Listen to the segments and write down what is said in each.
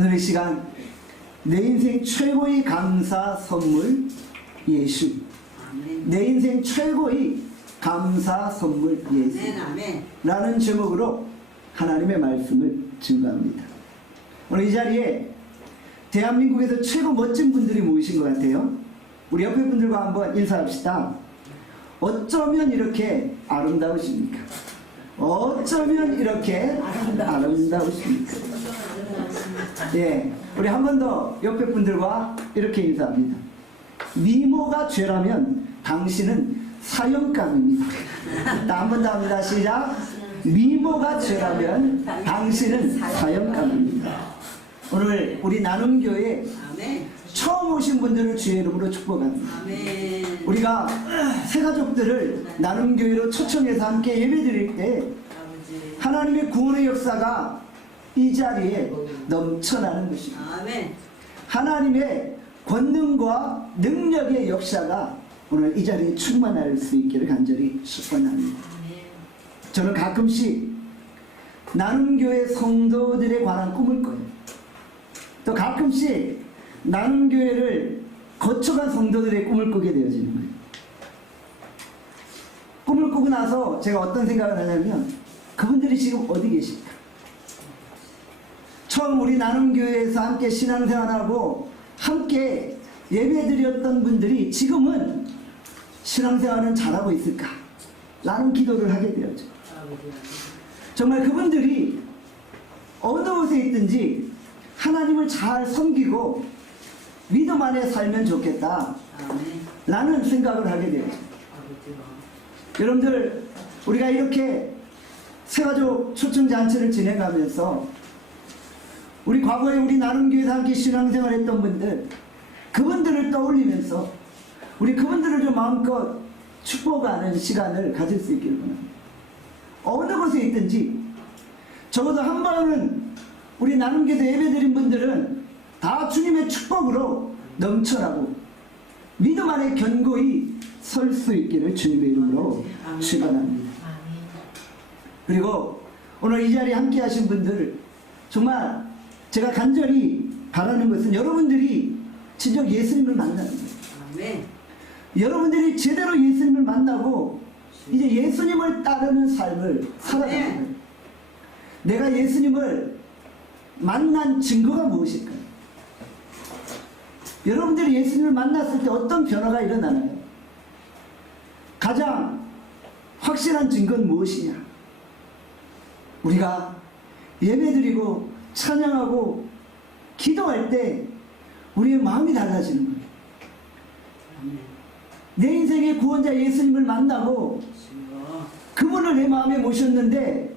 오늘 이 시간 내 인생 최고의 감사 선물 예수. 내 인생 최고의 감사 선물 예수 라는 제목으로 하나님의 말씀을 증거합니다. 오늘 이 자리에 대한민국에서 최고 멋진 분들이 모이신 것 같아요. 우리 옆에 분들과 한번 인사합시다. 어쩌면 이렇게 아름다우십니까? 어쩌면 이렇게 아름다우십니까? 예, 우리 한 번 더 옆에 분들과 이렇게 인사합니다. 미모가 죄라면 당신은 사형감입니다. 한 번 더 합니다. 시작. 미모가 죄라면 당신은 사형감입니다. 오늘 우리 나눔교회 처음 오신 분들을 주의 이름으로 축복합니다. 우리가 새 가족들을 나눔교회로 초청해서 함께 예배드릴 때 하나님의 구원의 역사가 이 자리에 넘쳐나는 것입니다. 하나님의 권능과 능력의 역사가 오늘 이 자리에 충만할 수 있기를 간절히 축원합니다. 저는 가끔씩 나눔교회 성도들에 관한 꿈을 꿔요. 또 가끔씩 나눔교회를 거쳐간 성도들의 꿈을 꾸게 되어지는 거예요. 꿈을 꾸고 나서 제가 어떤 생각을 하냐면 그분들이 지금 어디 계실까? 처음 우리 나눔교회에서 함께 신앙생활하고 함께 예배드렸던 분들이 지금은 신앙생활은 잘하고 있을까? 라는 기도를 하게 되었죠. 정말 그분들이 어느 곳에 있든지 하나님을 잘 섬기고 믿음 안에 살면 좋겠다 라는 생각을 하게 되었죠. 여러분들, 우리가 이렇게 새가족 초청잔치를 진행하면서 우리 과거에 우리 나눔교회에서 함께 신앙생활 했던 분들, 그분들을 떠올리면서 우리 그분들을 좀 마음껏 축복하는 시간을 가질 수 있기를 바랍니다. 어느 곳에 있든지 적어도 한 번은 우리 나눔교회에서 예배드린 분들은 다 주님의 축복으로 넘쳐나고 믿음 안에 견고히 설 수 있기를 주님의 이름으로 축원합니다. 그리고 오늘 이 자리에 함께 하신 분들, 정말 제가 간절히 바라는 것은 여러분들이 진정 예수님을 만나는 거예요. 여러분들이 제대로 예수님을 만나고 이제 예수님을 따르는 삶을 살아가는 거예요. 내가 예수님을 만난 증거가 무엇일까요? 여러분들이 예수님을 만났을 때 어떤 변화가 일어나나요? 가장 확실한 증거는 무엇이냐? 우리가 예배드리고 찬양하고 기도할 때 우리의 마음이 달라지는 거예요. 내 인생의 구원자 예수님을 만나고 그분을 내 마음에 모셨는데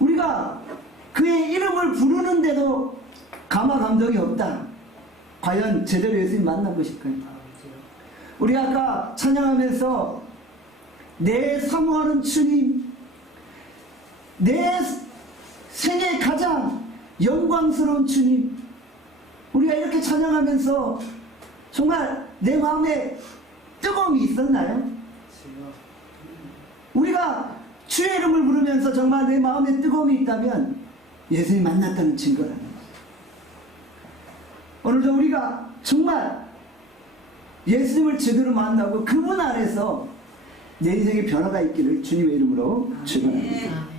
우리가 그의 이름을 부르는데도 감화 감동이 없다. 과연 제대로 예수님 만난 것일까요? 우리 아까 찬양하면서 내 사모하는 주님, 내 생애 가장 영광스러운 주님, 우리가 이렇게 찬양하면서 정말 내 마음에 뜨거움이 있었나요? 우리가 주의 이름을 부르면서 정말 내 마음에 뜨거움이 있다면 예수님 만났다는 증거라는 거예요. 오늘도 우리가 정말 예수님을 제대로 만나고 그분 안에서 내 인생에 변화가 있기를 주님의 이름으로 축원합니다.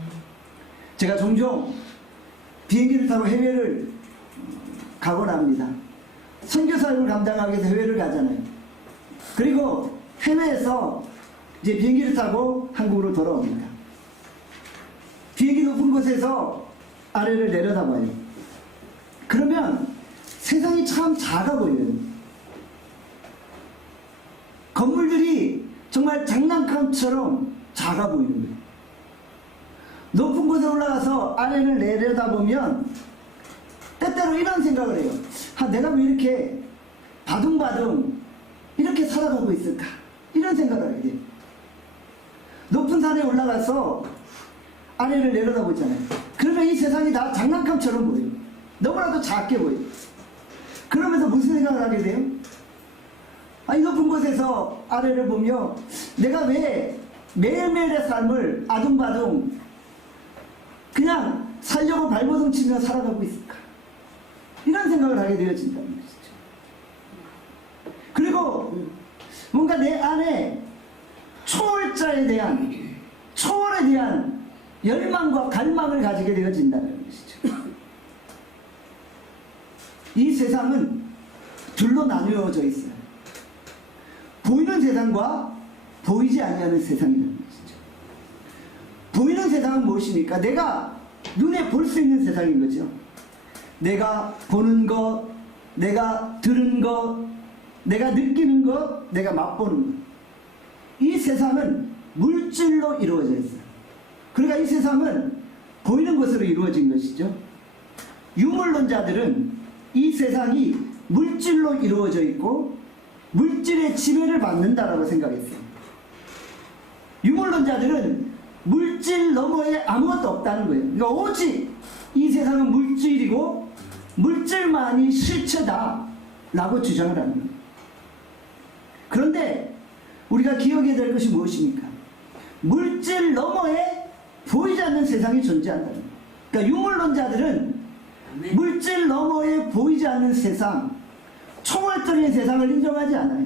제가 종종 비행기를 타고 해외를 가곤 합니다. 선교사역을 감당하기 위해서 해외를 가잖아요. 그리고 해외에서 이제 비행기를 타고 한국으로 돌아옵니다. 비행기 높은 곳에서 아래를 내려다봐요. 그러면 세상이 참 작아 보여요. 건물들이 정말 장난감처럼 작아 보이는 거예요. 높은 곳에 올라가서 아래를 내려다보면 때때로 이런 생각을 해요. 내가 왜 이렇게 바둥바둥 이렇게 살아가고 있을까? 이런 생각을 하게 돼요. 높은 산에 올라가서 아래를 내려다보잖아요. 그러면 이 세상이 다 장난감처럼 보여요. 너무나도 작게 보여요. 그러면서 무슨 생각을 하게 돼요? 이 높은 곳에서 아래를 보며 내가 왜 매일매일의 삶을 아둥바둥 그냥 살려고 발버둥 치며 살아가고 있을까? 생각을 하게 되어진다는 것이죠. 그리고 뭔가 내 안에 초월자에 대한, 초월에 대한 열망과 갈망을 가지게 되어진다는 것이죠. 이 세상은 둘로 나누어져 있어요. 보이는 세상과 보이지 아니하는 세상이라는 것이죠. 보이는 세상은 무엇입니까? 내가 눈에 볼 수 있는 세상인 거죠. 내가 보는 것, 내가 들은 것, 내가 느끼는 것, 내가 맛보는 것. 이 세상은 물질로 이루어져 있어요. 그러니까 이 세상은 보이는 것으로 이루어진 것이죠. 유물론자들은 이 세상이 물질로 이루어져 있고 물질의 지배를 받는다라고 생각했어요. 유물론자들은 물질 너머에 아무것도 없다는 거예요. 그러니까 오직 이 세상은 물질이고 물질만이 실체다 라고 주장을 하는 거예요. 그런데 우리가 기억해야 될 것이 무엇입니까? 물질 너머에 보이지 않는 세상이 존재한다는 거예요. 그러니까 유물론자들은 물질 너머에 보이지 않는 세상, 초월적인 세상을 인정하지 않아요.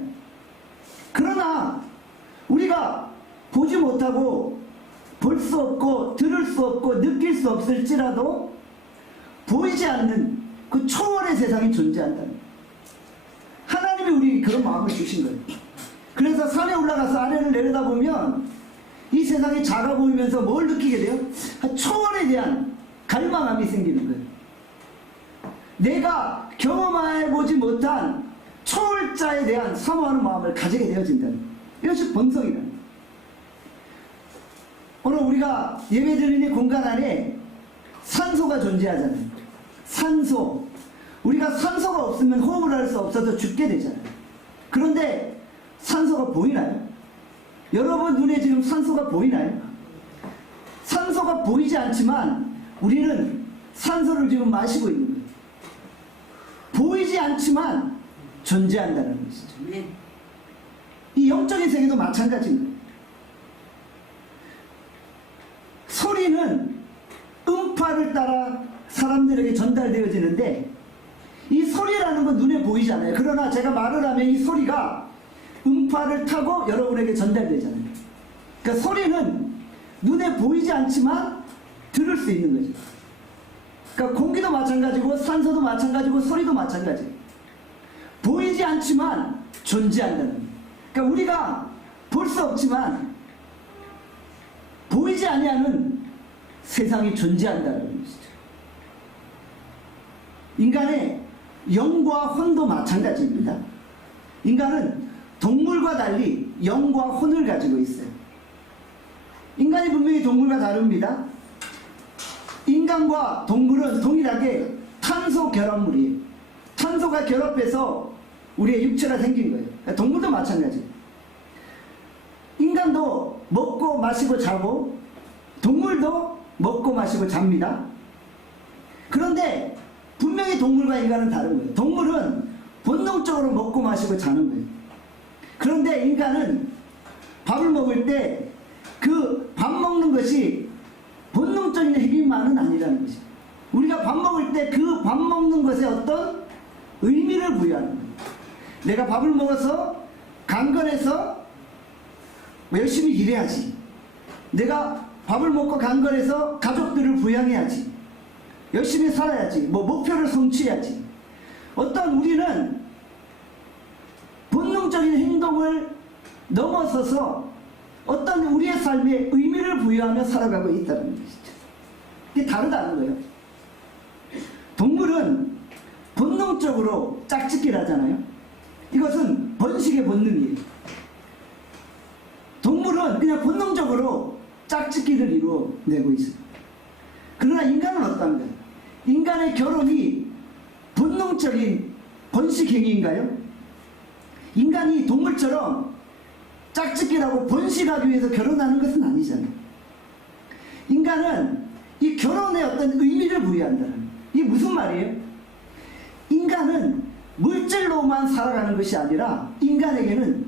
그러나 우리가 보지 못하고 볼 수 없고 들을 수 없고 느낄 수 없을지라도 보이지 않는 그 초월의 세상이 존재한다는 거예요. 하나님이 우리에게 그런 마음을 주신 거예요. 그래서 산에 올라가서 아래를 내려다보면 이 세상이 작아 보이면서 뭘 느끼게 돼요? 초월에 대한 갈망함이 생기는 거예요. 내가 경험해보지 못한 초월자에 대한 사모하는 마음을 가지게 되어진다는 거예요. 이것이 본성이라는 거예요. 오늘 우리가 예배드리는 공간 안에 산소가 존재하잖아요. 산소. 우리가 산소가 없으면 호흡을 할 수 없어서 죽게 되잖아요. 그런데 산소가 보이나요? 여러분 눈에 지금 산소가 보이나요? 산소가 보이지 않지만 우리는 산소를 지금 마시고 있는 거예요. 보이지 않지만 존재한다는 것이죠. 이 영적인 세계도 마찬가지인 거예요. 소리는 음파를 따라 사람들에게 전달되어지는데 이 소리라는 건 눈에 보이지 않아요. 그러나 제가 말을 하면 이 소리가 음파를 타고 여러분에게 전달되잖아요. 그러니까 소리는 눈에 보이지 않지만 들을 수 있는 거죠. 그러니까 공기도 마찬가지고 산소도 마찬가지고 소리도 마찬가지예요. 보이지 않지만 존재한다는 거예요. 그러니까 우리가 볼 수 없지만 보이지 아니하는 세상이 존재한다는 것이죠. 인간의 영과 혼도 마찬가지입니다. 인간은 동물과 달리 영과 혼을 가지고 있어요. 인간이 분명히 동물과 다릅니다. 인간과 동물은 동일하게 탄소 결합물이에요. 탄소가 결합해서 우리의 육체가 생긴 거예요. 동물도 마찬가지예요. 인간도 먹고 마시고 자고 동물도 먹고 마시고 잡니다. 그런데 분명히 동물과 인간은 다른 거예요. 동물은 본능적으로 먹고 마시고 자는 거예요. 그런데 인간은 밥을 먹을 때 그 밥 먹는 것이 본능적인 행위만은 아니라는 것이죠. 우리가 밥 먹을 때 그 밥 먹는 것에 어떤 의미를 부여하는 거예요. 내가 밥을 먹어서 강건해서 열심히 일해야지. 내가 밥을 먹고 강건해서 가족들을 부양해야지. 열심히 살아야지. 목표를 성취해야지. 어떤 우리는 본능적인 행동을 넘어서서 어떤 우리의 삶에 의미를 부여하며 살아가고 있다는 것이죠. 이게 다르다는 거예요. 동물은 본능적으로 짝짓기를 하잖아요. 이것은 번식의 본능이에요. 동물은 그냥 본능적으로 짝짓기를 이루어내고 있어요. 그러나 인간은 어떤가요? 인간의 결혼이 본능적인 번식 행위인가요? 인간이 동물처럼 짝짓기라고 번식하기 위해서 결혼하는 것은 아니잖아요. 인간은 이 결혼에 어떤 의미를 부여한다는 거예요. 이게 무슨 말이에요? 인간은 물질로만 살아가는 것이 아니라 인간에게는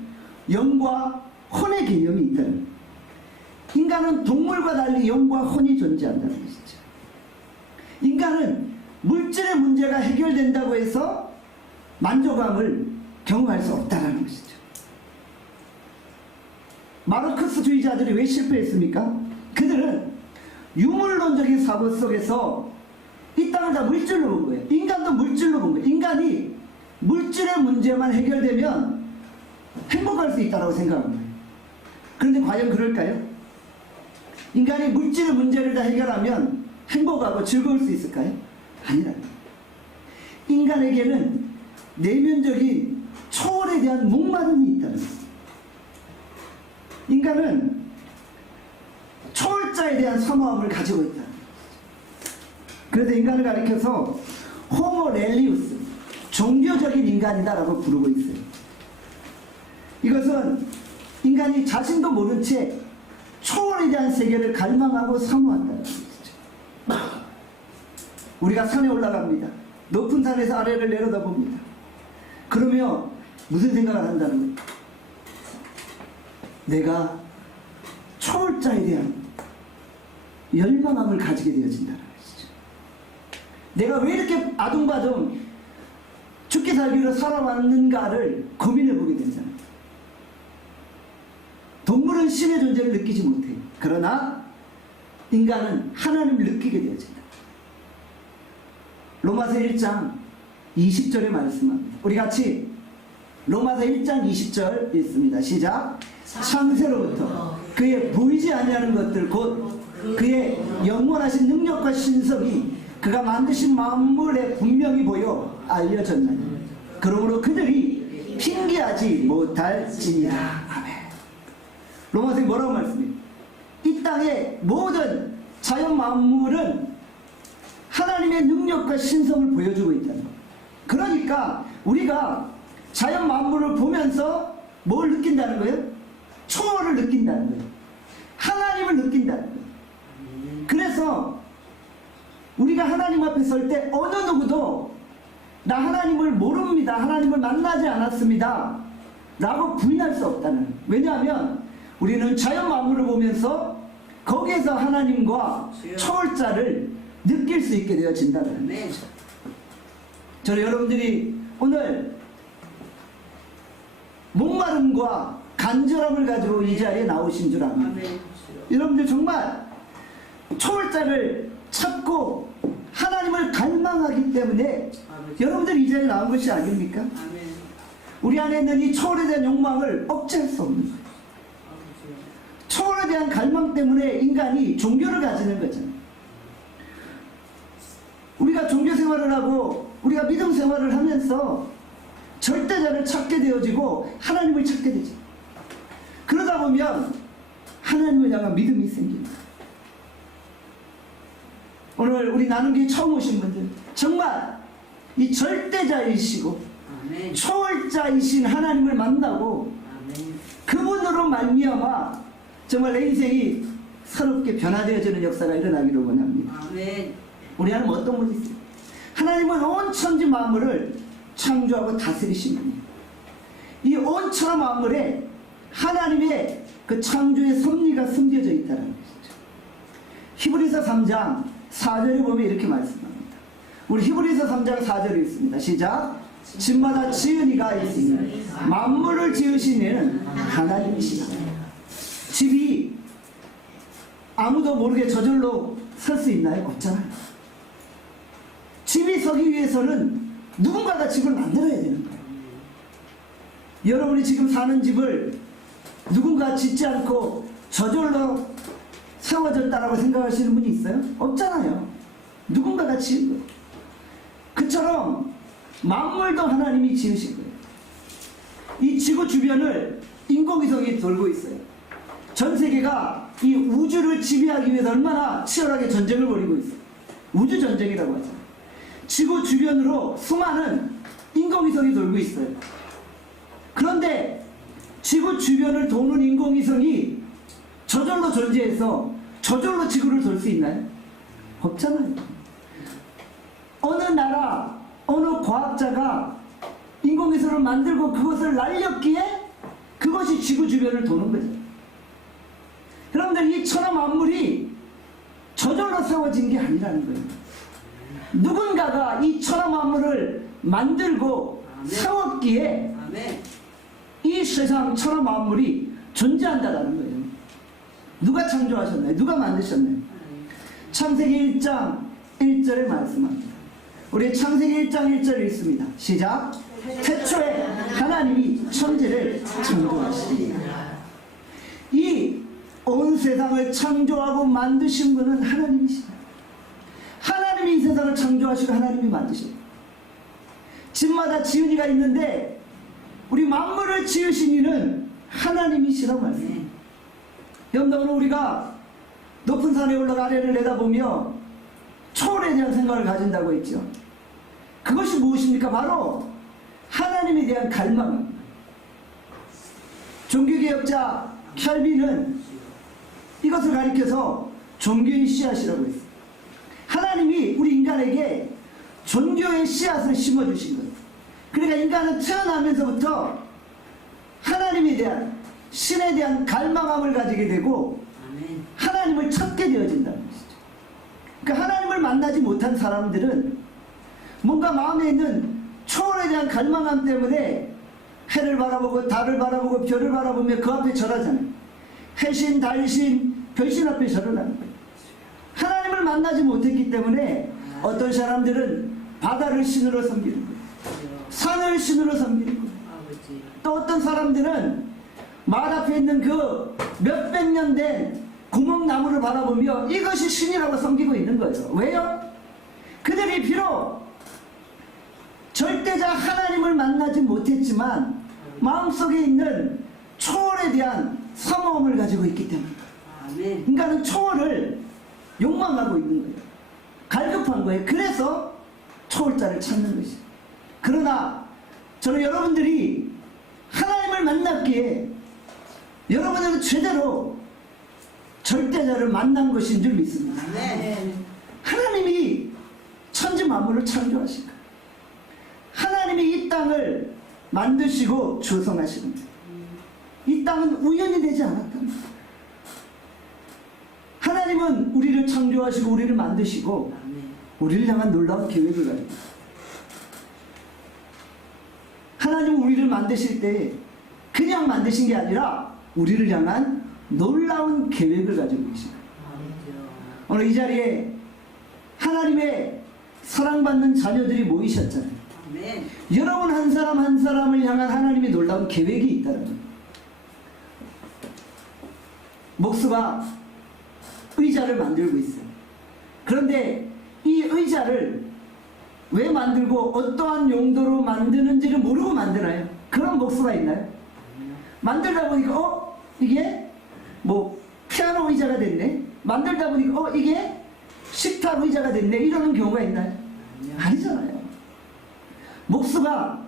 영과 혼의 개념이 있다는 거예요. 인간은 동물과 달리 영과 혼이 존재한다는 것이죠. 인간은 물질의 문제가 해결된다고 해서 만족감을 경험할 수 없다는 것이죠. 마르크스주의자들이 왜 실패했습니까? 그들은 유물론적인 사고 속에서 이 땅을 다 물질로 본 거예요. 인간도 물질로 본 거예요. 인간이 물질의 문제만 해결되면 행복할 수 있다고 생각한 거예요. 그런데 과연 그럴까요? 인간이 물질의 문제를 다 해결하면 행복하고 즐거울 수 있을까요? 아니라 인간에게는 내면적인 초월에 대한 목마름이 있다는 거예요. 인간은 초월자에 대한 사모함을 가지고 있다. 그래서 인간을 가리켜서 호모 렐리우스, 종교적인 인간이다라고 부르고 있어요. 이것은 인간이 자신도 모른 채 초월에 대한 세계를 갈망하고 사모한다는 것이죠. 우리가 산에 올라갑니다. 높은 산에서 아래를 내려다봅니다. 그러면 무슨 생각을 한다는 거예요? 내가 초월자에 대한 열망함을 가지게 되어진다는 것이죠. 내가 왜 이렇게 아둥바둥 죽기 살기로 살아왔는가를 고민해보게 된다는 거예요. 동물은 신의 존재를 느끼지 못해요. 그러나 인간은 하나님을 느끼게 되어진다. 로마서 1장 20절에 말씀합니다. 우리 같이 로마서 1장 20절 읽습니다. 시작. 창세로부터 그의 보이지 아니하는 것들 곧 그의 영원하신 능력과 신성이 그가 만드신 만물에 분명히 보여 알려졌나니 그러므로 그들이 핑계하지 못할지니라. 아멘. 로마서에 뭐라고 말씀해요? 이 땅의 모든 자연 만물은 하나님의 능력과 신성을 보여주고 있다는 거예요. 그러니까 우리가 자연 만물을 보면서 뭘 느낀다는 거예요? 초월을 느낀다는 거예요. 하나님을 느낀다는 거예요. 그래서 우리가 하나님 앞에 설 때 어느 누구도 나 하나님을 모릅니다, 하나님을 만나지 않았습니다 라고 부인할 수 없다는 거예요. 왜냐하면 우리는 자연 만물을 보면서 거기에서 하나님과 초월자를 느낄 수 있게 되어진다는 거예요. 저는 여러분들이 오늘 목마름과 간절함을 가지고 이 자리에 나오신 줄 압니다. 여러분들 정말 초월자를 찾고 하나님을 갈망하기 때문에 여러분들이 이 자리에 나온 것이 아닙니까? 우리 안에 있는 이 초월에 대한 욕망을 억제할 수 없는 거예요. 초월에 대한 갈망 때문에 인간이 종교를 가지는 거잖아요. 우리가 종교 생활을 하고 우리가 믿음 생활을 하면서 절대자를 찾게 되어지고 하나님을 찾게 되죠. 그러다 보면 하나님을 향한 믿음이 생깁니다. 오늘 우리 나누기 처음 오신 분들 정말 이 절대자이시고 초월자이신 하나님을 만나고 그분으로 말미암아 정말 내 인생이 새롭게 변화되어지는 역사가 일어나기를 원합니다. 우리 하나님 어떤 분이세요? 하나님은 온 천지 만물을 창조하고 다스리신 분이에요. 이 온 천하 만물에 하나님의 그 창조의 섭리가 숨겨져 있다는 것이죠. 히브리서 3장 4절에 보면 이렇게 말씀합니다. 우리 히브리서 3장 4절에 있습니다. 시작. 집마다 지은 이가 있으니 만물을 지으신 이는 하나님이시다. 집이 아무도 모르게 저절로 설 수 있나요? 없잖아요. 집이 서기 위해서는 누군가가 집을 만들어야 되는 거예요. 여러분이 지금 사는 집을 누군가 짓지 않고 저절로 세워졌다라고 생각하시는 분이 있어요? 없잖아요. 누군가가 지은 거예요. 그처럼 만물도 하나님이 지으신 거예요. 이 지구 주변을 인공위성이 돌고 있어요. 전 세계가 이 우주를 지배하기 위해서 얼마나 치열하게 전쟁을 벌이고 있어요. 우주전쟁이라고 하죠. 지구 주변으로 수많은 인공위성이 돌고 있어요. 그런데 지구 주변을 도는 인공위성이 저절로 존재해서 저절로 지구를 돌 수 있나요? 없잖아요. 어느 나라, 어느 과학자가 인공위성을 만들고 그것을 날렸기에 그것이 지구 주변을 도는 거죠. 여러분들 이 천하 만물이 저절로 세워진 게 아니라는 거예요. 누군가가 이 천하 만물을 만들고 세웠기에 이 세상 천하 만물이 존재한다라는 거예요. 누가 창조하셨나요? 누가 만드셨나요? 창세기 1장 1절에 말씀합니다. 우리 창세기 1장 1절 읽습니다. 시작. 태초에 하나님이 천지를 창조하시니. 이 온 세상을 창조하고 만드신 분은 하나님이시다. 하나님이 이 세상을 창조하시고 하나님이 만드셨다. 집마다 지은이가 있는데 우리 만물을 지으신 이는 하나님이시라고 말씀합니다. 여러분, 오늘 우리가 높은 산에 올라가 아래를 내다보며 초월에 대한 생각을 가진다고 했죠. 그것이 무엇입니까? 바로 하나님에 대한 갈망입니다. 종교개혁자 켈빈은 이것을 가리켜서 종교의 씨앗이라고 했어요. 하나님이 우리 인간에게 종교의 씨앗을 심어주신 거예요. 그러니까 인간은 태어나면서부터 하나님에 대한, 신에 대한 갈망함을 가지게 되고 하나님을 찾게 되어진다는 것이죠. 그러니까 하나님을 만나지 못한 사람들은 뭔가 마음에 있는 초월에 대한 갈망함 때문에 해를 바라보고 달을 바라보고 별을 바라보며 그 앞에 절하잖아요. 해신, 달신, 별신 앞에 절을 하는 거예요. 하나님을 만나지 못했기 때문에 어떤 사람들은 바다를 신으로 섬기는 거예요. 산을 신으로 섬기는 거예요. 또 어떤 사람들은 말 앞에 있는 그 몇백 년 된 구멍나무를 바라보며 이것이 신이라고 섬기고 있는 거예요. 왜요? 그들이 비록 절대자 하나님을 만나지 못했지만 마음속에 있는 초월에 대한 사모함을 가지고 있기 때문입니다. 인간은 초월을 욕망하고 있는 거예요. 갈급한 거예요. 그래서 초월자를 찾는 것이죠. 그러나 저는 여러분들이 하나님을 만났기에 여러분은 제대로 절대자를 만난 것인 줄 믿습니다. 하나님이 천지 만물을 창조하신 거예요. 하나님이 이 땅을 만드시고 조성하시는 거예요. 이 땅은 우연이 되지 않았답니다. 하나님은 우리를 창조하시고 우리를 만드시고 우리를 향한 놀라운 계획을 가지고 있어요. 하나님은 우리를 만드실 때 그냥 만드신 게 아니라 우리를 향한 놀라운 계획을 가지고 계십니다. 오늘 이 자리에 하나님의 사랑받는 자녀들이 모이셨잖아요. 여러분 한 사람 한 사람을 향한 하나님의 놀라운 계획이 있다는 거예요. 목수가 의자를 만들고 있어요. 그런데 이 의자를 왜 만들고 어떠한 용도로 만드는지를 모르고 만드나요? 그런 목수가 있나요? 만들다 보니까 이게 뭐 피아노 의자가 됐네. 만들다 보니까 이게 식탁 의자가 됐네. 이러는 경우가 있나요? 아니잖아요. 목수가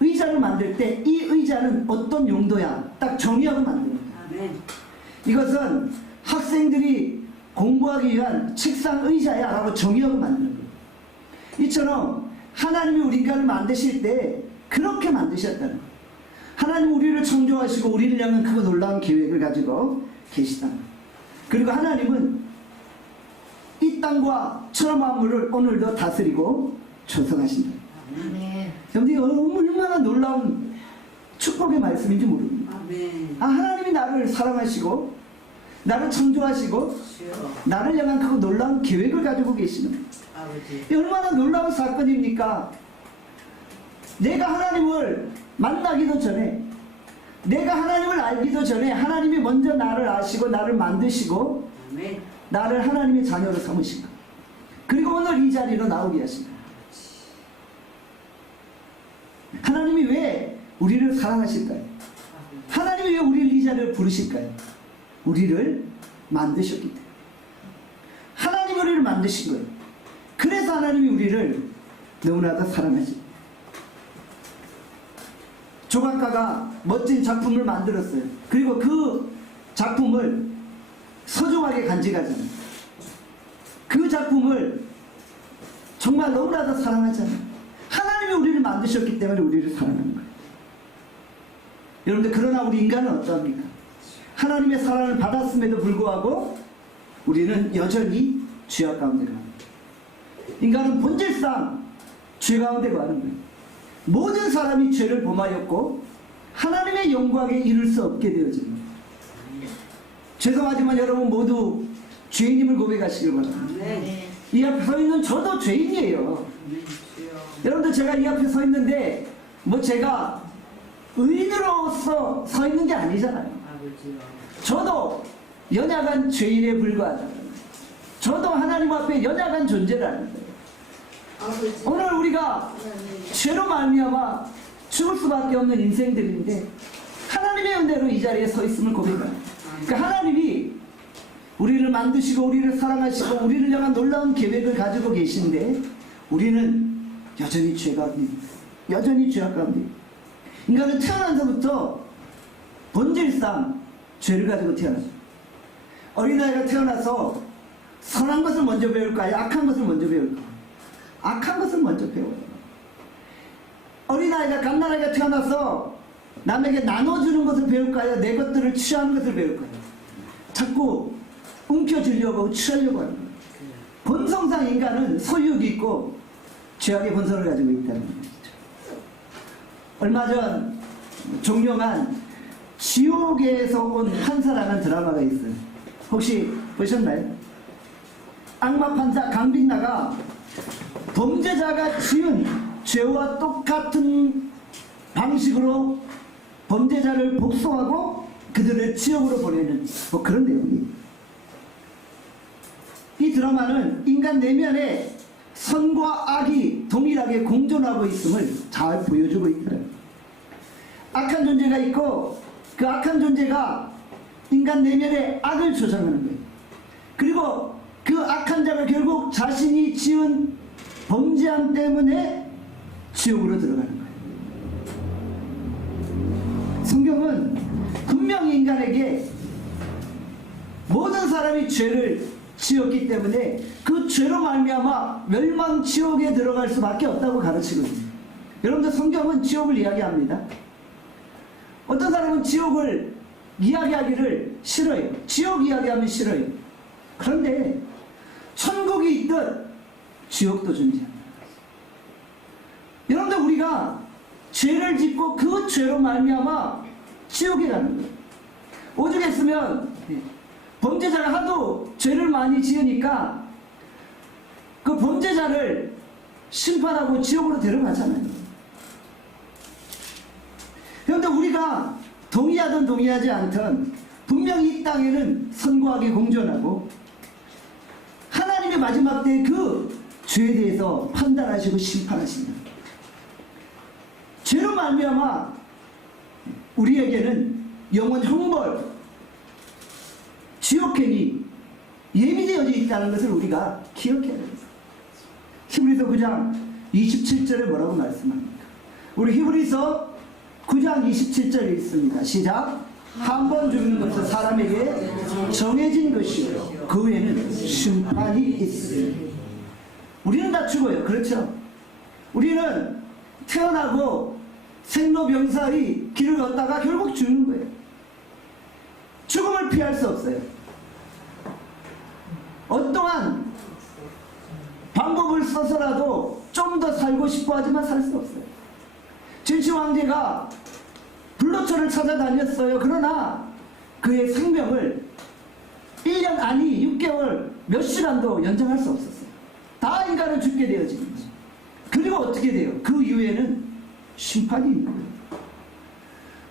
의자를 만들 때 이 의자는 어떤 용도야 딱 정의하고 만드는 거예요. 이것은 학생들이 공부하기 위한 책상 의자야 라고 정의하고 만드는 거예요. 이처럼 하나님이 우리 인간을 만드실 때 그렇게 만드셨다는 거예요. 하나님 우리를 창조하시고 우리를 향한 그 놀라운 계획을 가지고 계시다는 거예요. 그리고 하나님은 이 땅과 천하 만물을 오늘도 다스리고 조성하신다. 여러분이 얼마나 놀라운 축복의 말씀인지 모릅니다. 하나님이 나를 사랑하시고 나를 창조하시고 나를 향한 그 놀라운 계획을 가지고 계시는 거예요. 얼마나 놀라운 사건입니까? 내가 하나님을 만나기도 전에 내가 하나님을 알기도 전에 하나님이 먼저 나를 아시고 나를 만드시고 나를 하나님의 자녀로 삼으신 거예요. 그리고 오늘 이 자리로 나오게 하신 거예요. 하나님이 왜 우리를 사랑하실까요? 하나님이 왜 우리를 이 자리를 부르실까요? 우리를 만드셨기 때문에. 하나님이 우리를 만드신 거예요. 그래서 하나님이 우리를 너무나도 사랑하십니다. 조각가가 멋진 작품을 만들었어요. 그리고 그 작품을 소중하게 간직하잖아요. 그 작품을 정말 너무나도 사랑하잖아요. 하나님이 우리를 만드셨기 때문에 우리를 사랑하는 거예요. 여러분들, 그러나 우리 인간은 어떠합니까? 하나님의 사랑을 받았음에도 불구하고 우리는 여전히 죄악 가운데 갑니다. 인간은 본질상 죄 가운데 거하는 거예요. 모든 사람이 죄를 범하였고 하나님의 영광에 이를 수 없게 되어집니다. 죄송하지만 여러분 모두 죄인임을 고백하시길 바랍니다. 네. 이 앞에 서 있는 저도 죄인이에요. 여러분들 제가 이 앞에 서 있는데 뭐 제가 의인으로서 서 있는 게 아니잖아요. 저도 연약한 죄인에 불과하잖아요. 저도 하나님 앞에 연약한 존재라는 거예요. 오늘 우리가 죄로 말미암아 죽을 수밖에 없는 인생들인데 하나님의 은혜로 이 자리에 서 있음을 고백합니다. 그러니까 하나님이 우리를 만드시고 우리를 사랑하시고 우리를 향한 놀라운 계획을 가지고 계신데 우리는 여전히 죄가 가운데입니다. 여전히 죄악 가운데입니다. 인간은 태어나서부터 본질상 죄를 가지고 태어났어요. 어린아이가 태어나서 선한 것을 먼저 배울까요? 악한 것을 먼저 배울까요? 악한 것을 먼저 배워요. 어린아이가 갓난아이가 태어나서 남에게 나눠주는 것을 배울까요? 내 것들을 취하는 것을 배울까요? 자꾸 움켜쥐려고 취하려고 하는 거예요. 본성상 인간은 소유욕이 있고 죄악의 본성을 가지고 있다는 거죠. 얼마 전 종영한 지옥에서 온 판사라는 드라마가 있어요. 혹시 보셨나요? 악마 판사 강빛나가 범죄자가 지은 죄와 똑같은 방식으로 범죄자를 복수하고 그들을 지옥으로 보내는 뭐 그런 내용이에요. 이 드라마는 인간 내면에 선과 악이 동일하게 공존하고 있음을 잘 보여주고 있어요. 악한 존재가 있고 그 악한 존재가 인간 내면에 악을 조장하는 거예요. 그리고 그 악한 자가 결국 자신이 지은 범죄함 때문에 지옥으로 들어가는 거예요. 성경은 분명히 인간에게 모든 사람이 죄를 지었기 때문에 그 죄로 말미암아 멸망 지옥에 들어갈 수밖에 없다고 가르치거든요. 여러분들 성경은 지옥을 이야기합니다. 어떤 사람은 지옥을 이야기하기를 싫어해요. 지옥 이야기하면 싫어요. 그런데 천국이 있듯 지옥도 존재합니다. 여러분들 우리가 죄를 짓고 그 죄로 말미암아 지옥에 가는 거예요. 오죽했으면 범죄자가 하도 죄를 많이 지으니까 그 범죄자를 심판하고 지옥으로 데려가잖아요. 그런데 우리가 동의하든 동의하지 않든 분명히 이 땅에는 선과 악이 공존하고 하나님의 마지막 때 그 죄에 대해서 판단하시고 심판하신다. 죄로 말미암아 우리에게는 영원 형벌, 지옥행이 예비되어져 있다는 것을 우리가 기억해야 됩니다. 히브리서 9장 27절에 뭐라고 말씀합니까? 우리 히브리서 9장 27절에 있습니다. 시작. 한 번 죽는 것은 사람에게 정해진 것이요 그 외에는 심판이 있습니다. 우리는 다 죽어요. 그렇죠? 우리는 태어나고 생로병사의 길을 걷다가 결국 죽는 거예요. 죽음을 피할 수 없어요. 어떠한 방법을 써서라도 좀 더 살고 싶어 하지만 살 수 없어요. 진시 황제가 불로초를 찾아다녔어요. 그러나 그의 생명을 1년 아니 6개월 몇 시간도 연장할 수 없었어요. 다 인간은 죽게 되어지는 거죠. 그리고 어떻게 돼요? 그 이후에는 심판이 있는 거예요.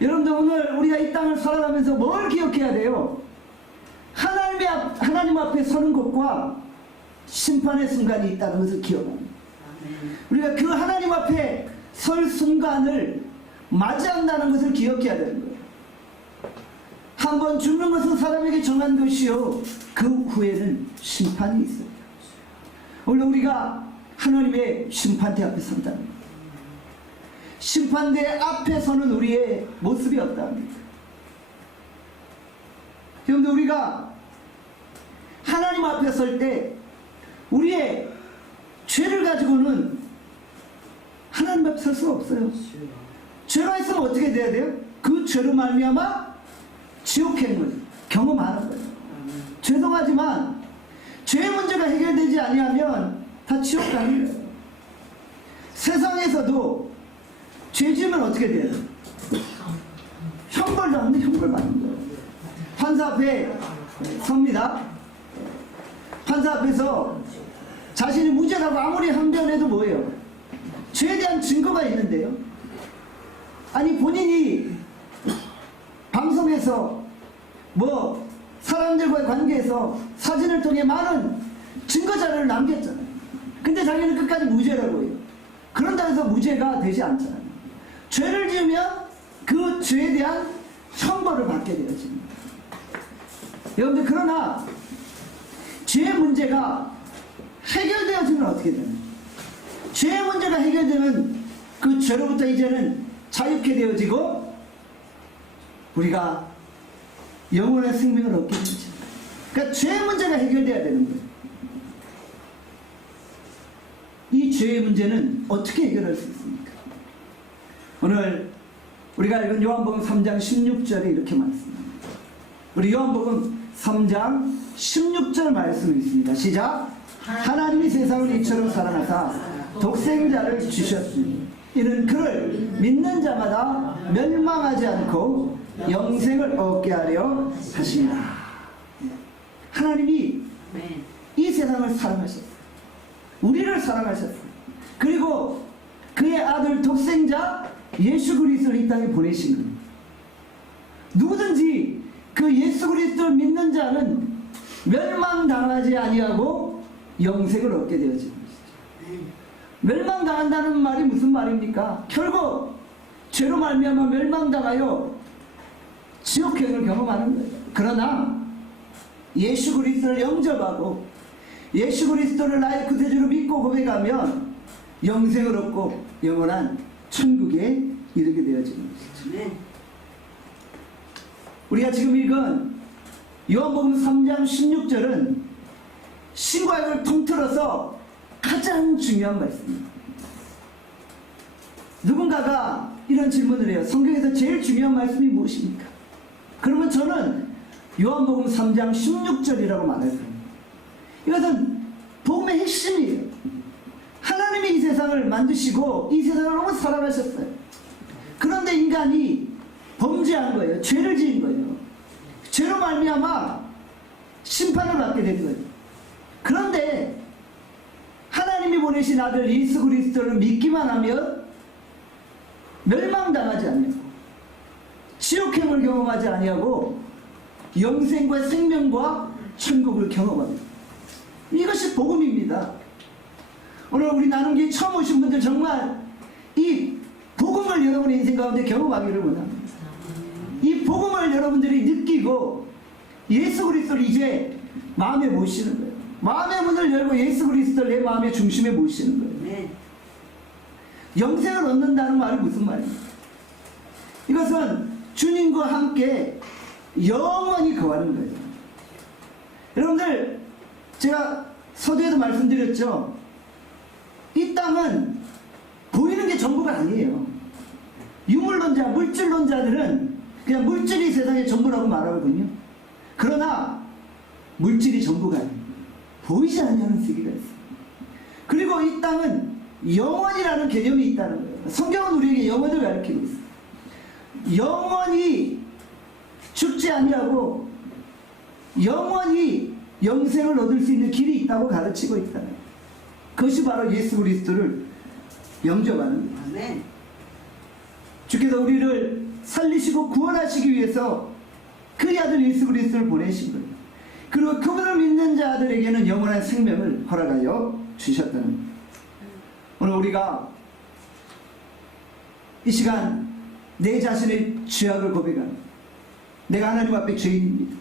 여러분들 오늘 우리가 이 땅을 살아가면서 뭘 기억해야 돼요? 하나님 앞에 서는 것과 심판의 순간이 있다는 것을 기억합니다. 우리가 그 하나님 앞에 설 순간을 맞이한다는 것을 기억해야 되는 거예요. 한 번 죽는 것은 사람에게 정한 것이요 그 후에는 심판이 있어요. 오늘 우리가 하나님의 심판대 앞에 선다는 거예요. 심판대 앞에 서는 우리의 모습이 어떠합니까? 여러분들 우리가 하나님 앞에 설 때 우리의 죄를 가지고는 하나님 앞에 설 수가 없어요. 죄가 있으면 어떻게 돼야 돼요? 그 죄로 말미암아 지옥행을 경험하는 거예요. 죄송하지만 죄의 문제가 해결되지 아니하면 다 지옥 가는 거예요. 세상에서도 죄 지으면 어떻게 돼요? 형벌 받는 형벌 받는 거예요. 판사 앞에 섭니다. 판사 앞에서 자신이 무죄라고 아무리 항변해도 뭐예요? 죄에 대한 증거가 있는데요. 아니 본인이 방송에서 뭐 사람들과의 관계에서 사진을 통해 많은 증거 자료를 남겼잖아요. 근데 자기는 끝까지 무죄라고 해요. 그런다 해서 무죄가 되지 않잖아요. 죄를 지으면 그 죄에 대한 형벌을 받게 되어집니다. 여러분들, 그러나 죄의 문제가 해결되어지면 어떻게 되나요? 죄의 문제가 해결되면 그 죄로부터 이제는 자유케 되어지고 우리가 영원한 생명을 얻게 되죠. 그러니까 죄의 문제가 해결돼야 되는 거예요. 이 죄의 문제는 어떻게 해결할 수 있습니까? 오늘 우리가 읽은 요한복음 3장 16절에 이렇게 말씀합니다. 우리 요한복음 3장 16절 말씀이 있습니다. 시작. 하나님이 세상을 이처럼 사랑하사 독생자를 주셨으니 이는 그를 믿는 자마다 멸망하지 않고 영생을 얻게 하려 하시니라. 하나님이 이 세상을 사랑하셨어요. 우리를 사랑하셨어요. 그리고 그의 아들 독생자 예수 그리스도를 이 땅에 보내신 겁니다. 누구든지 그 예수 그리스도를 믿는 자는 멸망당하지 아니하고 영생을 얻게 되어지는 것이죠. 멸망당한다는 말이 무슨 말입니까? 결국 죄로 말미암아 멸망당하여 지옥행을 경험하는 거예요. 그러나 예수 그리스도를 영접하고 예수 그리스도를 나의 구세주로 믿고 고백하면 영생을 얻고 영원한 천국에 이르게 되어지는 것이죠. 우리가 지금 읽은 요한복음 3장 16절은 신과 육을 통틀어서 가장 중요한 말씀입니다. 누군가가 이런 질문을 해요. 성경에서 제일 중요한 말씀이 무엇입니까? 그러면 저는 요한복음 3장 16절이라고 말할 겁니다. 이것은 복음의 핵심이에요. 하나님이 이 세상을 만드시고 이 세상을 너무 사랑하셨어요. 그런데 인간이 범죄한 거예요. 죄를 지은 거예요. 죄로 말미암아 심판을 받게 된 거예요. 그런데 하나님이 보내신 아들 예수 그리스도를 믿기만 하면 멸망당하지 아니하고 지옥행을 경험하지 아니하고 영생과 생명과 천국을 경험합니다. 이것이 복음입니다. 오늘 우리 나눔기 처음 오신 분들 정말 이 복음을 여러분의 인생 가운데 경험하기를 원합니다. 이 복음을 여러분들이 느끼고 예수 그리스도를 이제 마음에 모시는 거예요. 마음의 문을 열고 예수 그리스도를 내 마음의 중심에 모시는 거예요. 영생을 얻는다는 말이 무슨 말입니까? 이것은 주님과 함께 영원히 거하는 거예요. 여러분들, 제가 서두에도 말씀드렸죠. 이 땅은 보이는 게 전부가 아니에요. 유물론자, 물질론자들은 그냥 물질이 세상의 전부라고 말하거든요. 그러나 물질이 전부가 아니에요. 보이지 않는 세계가 있어요. 그리고 이 땅은 영원이라는 개념이 있다는 거예요. 성경은 우리에게 영원을 가르치고 있어요. 영원히 죽지 아니하고 영원히 영생을 얻을 수 있는 길이 있다고 가르치고 있다는 거예요. 그것이 바로 예수 그리스도를 영접하는 거예요. 주께서 우리를 살리시고 구원하시기 위해서 그의 아들 예수 그리스도를 보내신 거예요. 그리고 그분을 믿는 자들에게는 영원한 생명을 허락하여 주셨다는 거예요. 오늘 우리가 이 시간 내 자신의 죄악을 고백하는, 내가 하나님 앞에 죄인입니다.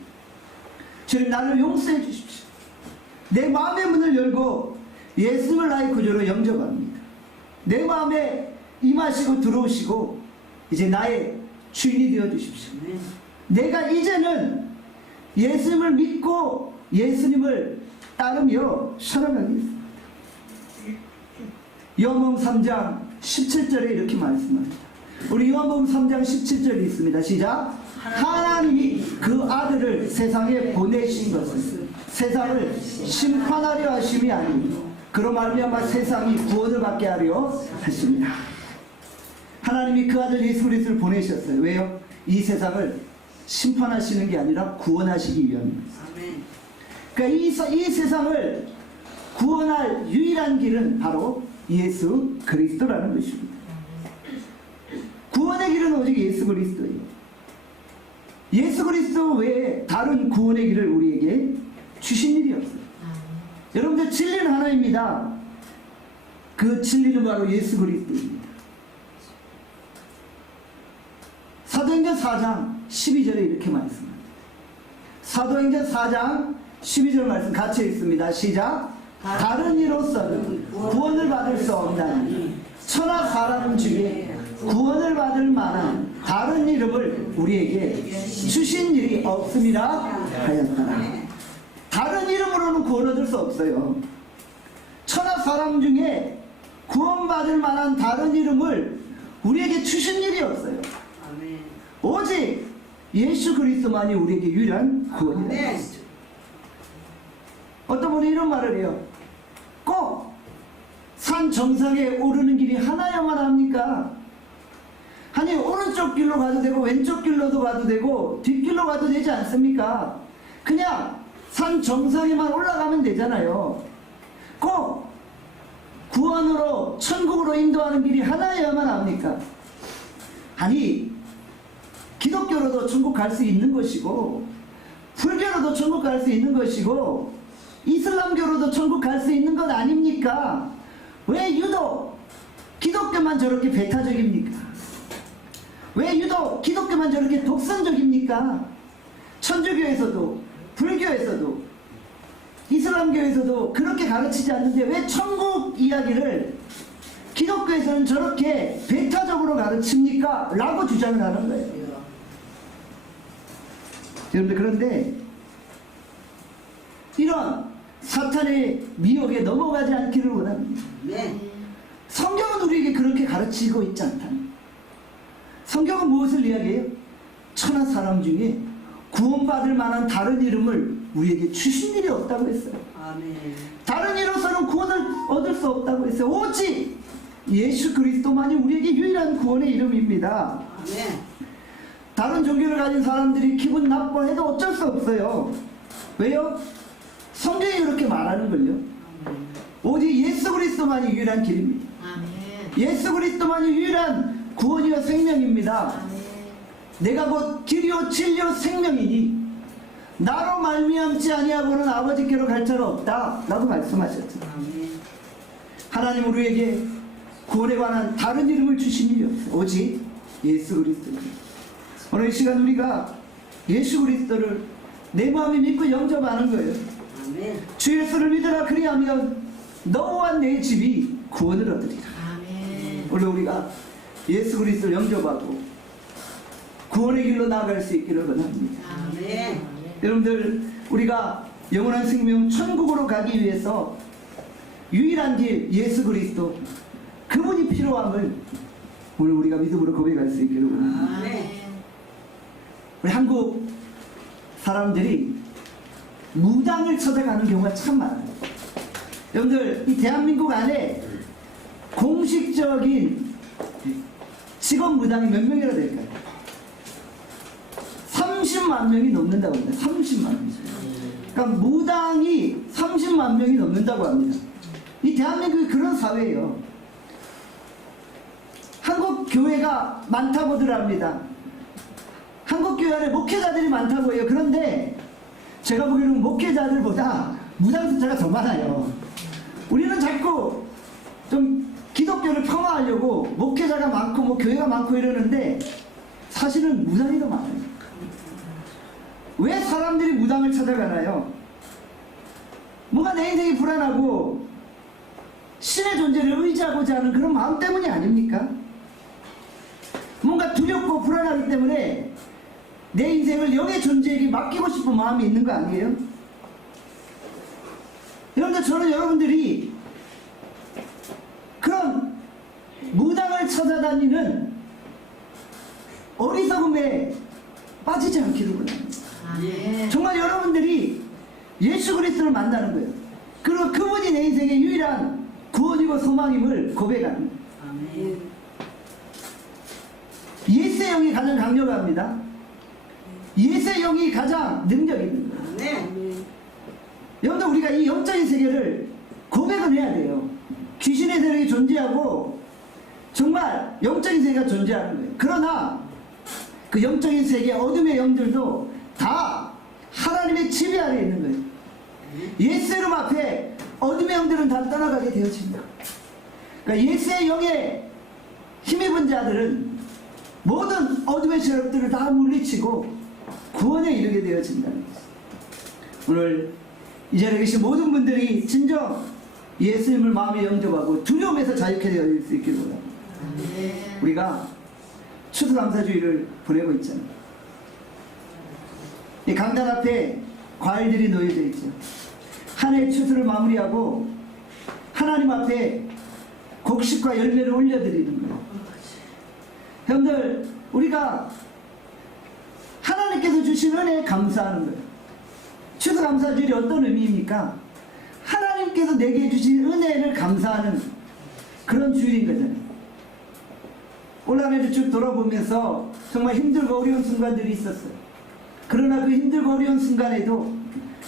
주님, 나를 용서해 주십시오. 내 마음의 문을 열고 예수를 나의 구주로 영접합니다. 내 마음에 임하시고 들어오시고 이제 나의 주인이 되어 주십시오. 내가 이제는 예수님을 믿고 예수님을 따르며 살아가겠습니다. 요한복음 3장 17절에 이렇게 말씀합니다. 우리 요한복음 3장 17절이 있습니다. 시작. 하나님이 그 아들을 세상에 보내신 것은 세상을 심판하려 하심이 아니요 그로 말미암아 세상이 구원을 받게 하려 하십니다. 하나님이 그 아들 예수 그리스도를 보내셨어요. 왜요? 이 세상을 심판하시는 게 아니라 구원하시기 위함입니다. 아멘. 그러니까 이 세상을 구원할 유일한 길은 바로 예수 그리스도라는 것입니다. 구원의 길은 오직 예수 그리스도예요. 예수 그리스도 외에 다른 구원의 길을 우리에게 주신 일이 없어요. 여러분들 진리는 하나입니다. 그 진리는 바로 예수 그리스도입니다. 사도행전 4장 12절에 이렇게 말씀합니다. 사도행전 4장 12절 말씀 같이 읽습니다. 시작. 다른 이로서는 구원을 받을 수 없나니 천하 사람 중에 구원을 받을 만한 다른 이름을 우리에게 주신 일이 없음이라 하였더라. 다른 이름으로는 구원 얻을 수 없어요. 천하 사람 중에 구원받을 만한 다른 이름을 우리에게 주신 일이 없어요. 아멘. 오직 예수 그리스도만이 우리에게 유일한 구원이다. 아멘. 어떤 분이 이런 말을 해요. 꼭 산 정상에 오르는 길이 하나야만 합니까? 아니 오른쪽 길로 가도 되고 왼쪽 길로도 가도 되고 뒷길로 가도 되지 않습니까? 그냥 산 정상에만 올라가면 되잖아요. 꼭 구원으로 천국으로 인도하는 길이 하나여야만 합니까? 아니 기독교로도 천국 갈 수 있는 것이고 불교로도 천국 갈 수 있는 것이고 이슬람교로도 천국 갈 수 있는 것 아닙니까? 왜 유독 기독교만 저렇게 배타적입니까? 왜 유독 기독교만 저렇게 독선적입니까? 천주교에서도 불교에서도 이슬람교에서도 그렇게 가르치지 않는데 왜 천국 이야기를 기독교에서는 저렇게 배타적으로 가르칩니까? 라고 주장을 하는 거예요. 여러분들 그런데 이런 사탄의 미혹에 넘어가지 않기를 원합니다. 네. 성경은 우리에게 그렇게 가르치고 있지 않다. 성경은 무엇을 이야기해요? 천하 사람 중에 구원받을 만한 다른 이름을 우리에게 주신 일이 없다고 했어요. 아멘. 다른 이로서는 구원을 얻을 수 없다고 했어요. 오직 예수 그리스도만이 우리에게 유일한 구원의 이름입니다. 아멘. 다른 종교를 가진 사람들이 기분 나빠해도 어쩔 수 없어요. 왜요? 성경이 그렇게 말하는 걸요. 오직 예수 그리스도만이 유일한 길입니다. 예수 그리스도만이 유일한 구원이요 생명입니다. 내가 곧 길이요 진리요 생명이니 나로 말미암지 아니하고는 아버지께로 갈 자가 없다 라고 말씀하셨죠. 아멘. 하나님 우리에게 구원에 관한 다른 이름을 주신 일이 없어요. 오직 예수 그리스도입니다. 오늘 이 시간 우리가 예수 그리스도를 내 마음에 믿고 영접하는 거예요. 아멘. 주 예수를 믿으라 그리하면 너와 내 집이 구원을 얻으리라. 오늘 우리가 예수 그리스도를 영접하고 구원의 길로 나아갈 수 있기를 원합니다. 아멘. 여러분들 우리가 영원한 생명 천국으로 가기 위해서 유일한 길 예수 그리스도 그분이 필요함을 오늘 우리가 믿음으로 고백할 수 있기를 원합니다. 아멘. 우리 한국 사람들이 무당을 찾아가는 경우가 참 많아요. 여러분들 이 대한민국 안에 공식적인 직업 무당이 몇 명이나 될까요? 30만 명이 넘는다고 합니다. 30만 명. 그러니까 무당이 30만 명이 넘는다고 합니다. 이 대한민국이 그런 사회예요. 한국 교회가 많다고들 합니다. 한국 교회 안에 목회자들이 많다고 해요. 그런데 제가 보기에는 목회자들보다 무당 숫자가 더 많아요. 우리는 자꾸 좀 기독교를 폄하하려고 목회자가 많고 뭐 교회가 많고 이러는데 사실은 무당이 더 많아요. 왜 사람들이 무당을 찾아가나요? 뭔가 내 인생이 불안하고 신의 존재를 의지하고자 하는 그런 마음 때문이 아닙니까? 뭔가 두렵고 불안하기 때문에 내 인생을 영의 존재에게 맡기고 싶은 마음이 있는 거 아니에요? 그런데 저는 여러분들이 그런 무당을 찾아다니는 어리석음에 빠지지 않기를 원합니다. 정말 여러분들이 예수 그리스도를 만나는 거예요. 그리고 그분이 내 인생의 유일한 구원이고 소망임을 고백하는 거예요. 아멘. 예수의 영이 가장 강력합니다. 예수의 영이 가장 능력 있는 거예요. 아멘. 여러분들 우리가 이 영적인 세계를 고백을 해야 돼요. 귀신의 세력이 존재하고 정말 영적인 세계가 존재하는 거예요. 그러나 그 영적인 세계 어둠의 영들도 다 하나님의 지배 아래 있는 거예요. 예수의 이름 앞에 어둠의 영들은 다 떠나가게 되어집니다. 그러니까 예수의 영에 힘입은 자들은 모든 어둠의 세력들을 다 물리치고 구원에 이르게 되어진다는 것입니다. 오늘 이 자리에 계신 모든 분들이 진정 예수님을 마음에 영접하고 두려움에서 자유케 되어질 수 있기를 원합니다. 우리가 추수감사주의를 보내고 있잖아요. 이 강단 앞에 과일들이 놓여져 있죠. 한 해 추수를 마무리하고 하나님 앞에 곡식과 열매를 올려드리는 거예요. 여러분들 우리가 하나님께서 주신 은혜에 감사하는 거예요. 추수감사주일이 어떤 의미입니까? 하나님께서 내게 주신 은혜를 감사하는 그런 주일인 거잖아요. 올 한 해를 쭉 돌아보면서 정말 힘들고 어려운 순간들이 있었어요. 그러나 그 힘들고 어려운 순간에도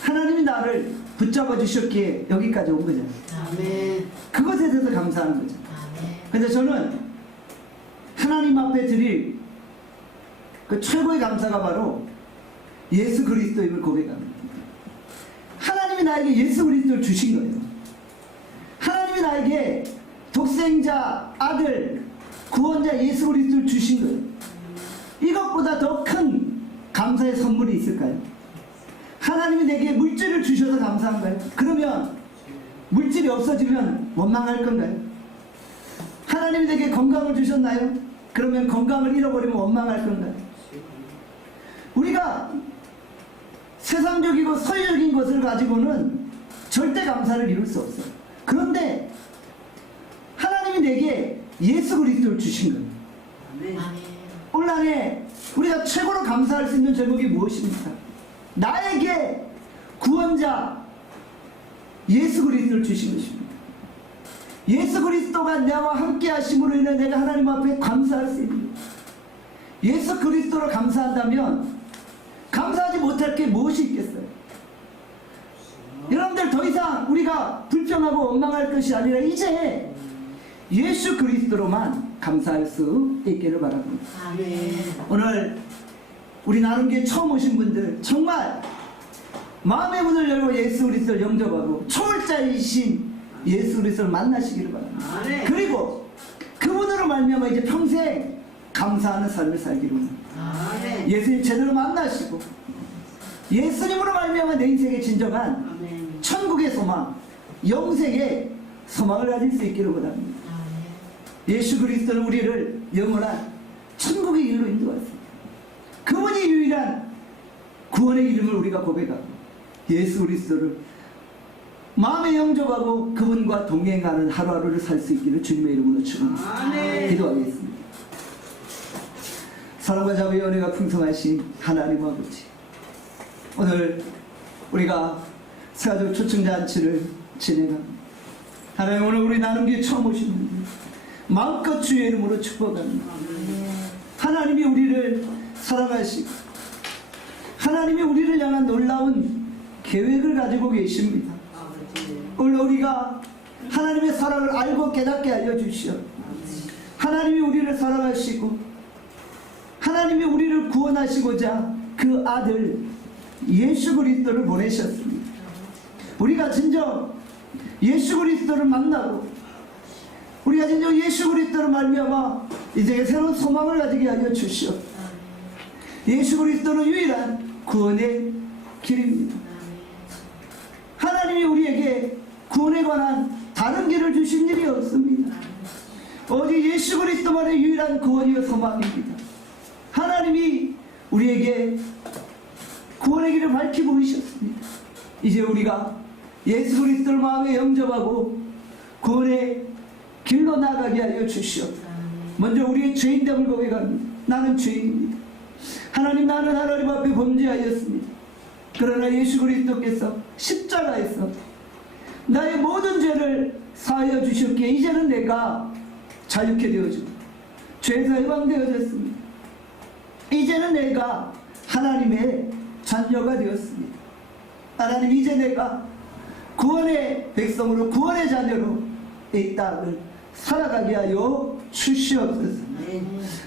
하나님이 나를 붙잡아 주셨기에 여기까지 온 거잖아요. 아멘. 그것에 대해서 감사하는 거죠. 아멘. 그래서 저는 하나님 앞에 드릴 그 최고의 감사가 바로 예수 그리스도임을 고백합니다. 하나님이 나에게 예수 그리스도를 주신 거예요. 하나님이 나에게 독생자 아들 구원자 예수 그리스도를 주신 거예요. 이것보다 더 큰 감사의 선물이 있을까요? 하나님이 내게 물질을 주셔서 감사한가요? 그러면 물질이 없어지면 원망할 건가요? 하나님이 내게 건강을 주셨나요? 그러면 건강을 잃어버리면 원망할 건가요? 우리가 세상적이고 서유적인 것을 가지고는 절대 감사를 이룰 수 없어요. 그런데 하나님이 내게 예수 그리스도를 주신 거예요. 아멘. 올 한 해 우리가 최고로 감사할 수 있는 제목이 무엇입니까? 나에게 구원자 예수 그리스도를 주신 것입니다. 예수 그리스도가 나와 함께 하심으로 인해 내가 하나님 앞에 감사할 수 있는 거예요. 예수 그리스도로 감사한다면 감사하지 못할 게 무엇이 있겠어요? 여러분들 더 이상 우리가 불평하고 원망할 것이 아니라 이제 예수 그리스도로만 감사할 수 있기를 바랍니다. 아멘. 오늘 우리 나눔교회 처음 오신 분들 정말 마음의 문을 열고 예수 그리스도를 영접하고 초월자이신 예수 그리스도를 만나시기를 바랍니다. 아멘. 그리고 그분으로 말미암아 이제 평생 감사하는 삶을 살기로 합니다. 아멘. 예수님 제대로 만나시고 예수님으로 말미암아 내 인생의 진정한 아멘. 천국의 소망, 영생의 소망을 가질 수 있기를 원합니다. 예수 그리스도는 우리를 영원한 천국의 길로 인도하십니다. 그분이 유일한 구원의 이름을 우리가 고백하고 예수 그리스도를 마음에 영접하고 그분과 동행하는 하루하루를 살 수 있기를 주님의 이름으로 축원합니다. 아멘. 기도하겠습니다. 사랑과 자비의 은혜가 풍성하신 하나님 아버지, 오늘 우리가 새가족 초청잔치를 진행합니다. 하나님, 오늘 우리 나눔교회 처음 오신 분들 마음껏 주의 이름으로 축복합니다. 하나님이 우리를 사랑하시고 하나님이 우리를 향한 놀라운 계획을 가지고 계십니다. 오늘 우리가 하나님의 사랑을 알고 깨닫게 알려주시오. 하나님이 우리를 사랑하시고 하나님이 우리를 구원하시고자 그 아들 예수 그리스도를 보내셨습니다. 우리가 진정 예수 그리스도를 만나고 우리가 진정 예수 그리스도를 말미암아 이제 새로운 소망을 가지게 하여 주시오. 예수 그리스도는 유일한 구원의 길입니다. 하나님이 우리에게 구원에 관한 다른 길을 주신 일이 없습니다. 오직 예수 그리스도만의 유일한 구원이요 소망입니다. 하나님이 우리에게 구원의 길을 밝히 보이셨습니다. 이제 우리가 예수 그리스도를 마음에 영접하고 구원의 길로 나가게 하여 주시오. 먼저 우리의 죄인됨을 고백합니다. 나는 죄인입니다. 하나님, 나는 하나님 앞에 범죄하였습니다. 그러나 예수 그리스도께서 십자가에서 나의 모든 죄를 사하여 주셨기에 이제는 내가 자유케 되어지고 죄에서 해방되어졌습니다. 이제는 내가 하나님의 자녀가 되었습니다. 하나님, 이제 내가 구원의 백성으로, 구원의 자녀로 이 땅을 살아가게 하여 주시옵소서.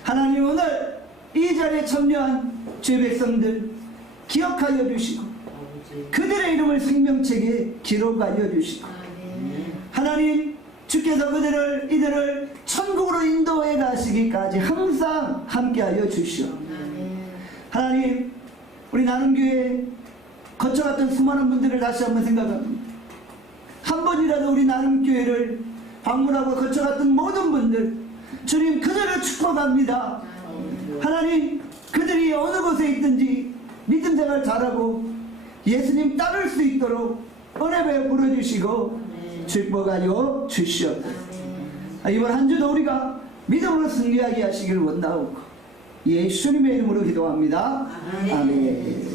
하나님, 오늘 이 자리에 참여한 죄 백성들 기억하여 주시고 그들의 이름을 생명책에 기록하여 주시고, 하나님, 주께서 이들을 천국으로 인도해 가시기까지 항상 함께하여 주시오. 하나님, 우리 나눔교회 거쳐갔던 수많은 분들을 다시 한번 생각합니다. 한 번이라도 우리 나눔교회를 방문하고 거쳐갔던 모든 분들, 주님, 그들을 축복합니다. 하나님, 그들이 어느 곳에 있든지 믿음 생활 잘하고 예수님 따를 수 있도록 은혜 베풀어 주시고 축복하여 주시옵소서. 이번 한 주도 우리가 믿음으로 승리하게 하시길 원하옵고 예수님의 이름으로 기도합니다. 아멘.